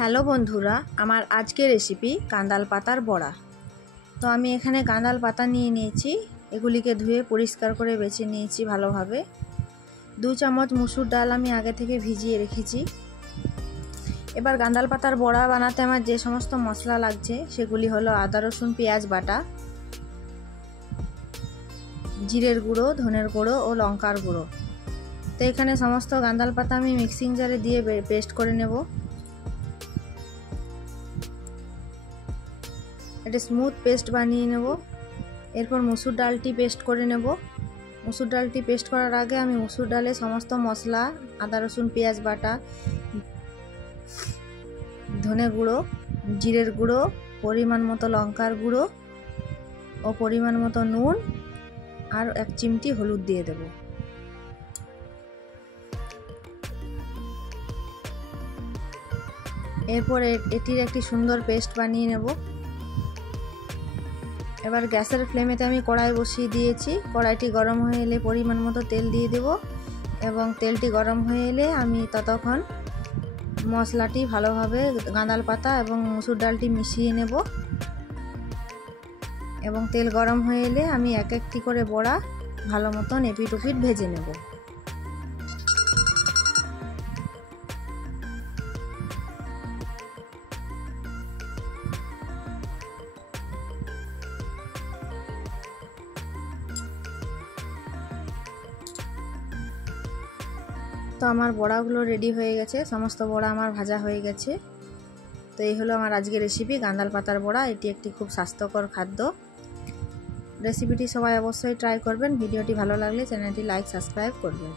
Hello বন্ধুরা, আমার আজকের রেসিপি কাঁদাল পাতার বড়া। তো আমি এখানে কাঁদাল পাতা নিয়ে নিয়েছি, এগুলিকে ধুয়ে পরিষ্কার করে বেছে নিয়েছি ভালোভাবে। 2 চামচ মুসুর ডাল আমি আগে থেকে ভিজিয়ে রেখেছি। এবার কাঁদাল পাতার বড়া বানাতে আমার যে সমস্ত মশলা লাগছে সেগুলি হলো আদা রসুন পেঁয়াজ বাটা, জিরের গুঁড়ো, ধনের গুঁড়ো ও লঙ্কার গুঁড়ো। তো এখানে সমস্ত কাঁদাল পাতা আমি মিক্সিং জারে দিয়ে পেস্ট করে নেব। এটা স্মুথ পেস্ট বানিয়ে নেব। এরপর মুসুর ডালটি পেস্ট করে নেব। মুসুর ডালটি পেস্ট করার আগে আমি মুসুর ডালে সমস্ত মশলা, আদা রসুন পেঁয়াজ বাটা, ধনে গুঁড়ো, জিরের গুঁড়ো, পরিমাণ মতো লঙ্কার গুঁড়ো ও পরিমাণ মতো নুন আর 1 চিমটি হলুদ দিয়ে দেব। এরপর এটির একটি সুন্দর পেস্ট বানিয়ে নেব। এবার গ্যাসের ফ্লেমেতে আমি কড়াই বসিয়ে দিয়েছি। কড়াইটি গরম হয়ে এলে পরিমাণ মতো তেল দিয়ে দেব এবং তেলটি গরম হয়ে এলে আমি ততক্ষণ মশলাটি ভালোভাবে কাঁদাল পাতা এবং মুসুর ডালটি মিশিয়ে নেব এবং তেল গরম হয়ে এলে আমি এক একটি করে বড়া ভালো মতন এপিট ওপিট ভেজে নেব। তো আমার বড়াগুলো রেডি হয়ে গেছে, সমস্ত বড়া আমার ভাজা হয়ে গেছে। তো এই হলো আমার আজকের রেসিপি কাঁদাল পাতার বড়া। এটি একটি খুব স্বাস্থ্যকর খাদ্য। রেসিপিটি সবাই অবশ্যই ট্রাই করবেন। ভিডিওটি ভালো লাগলে চ্যানেলটি লাইক সাবস্ক্রাইব করবেন।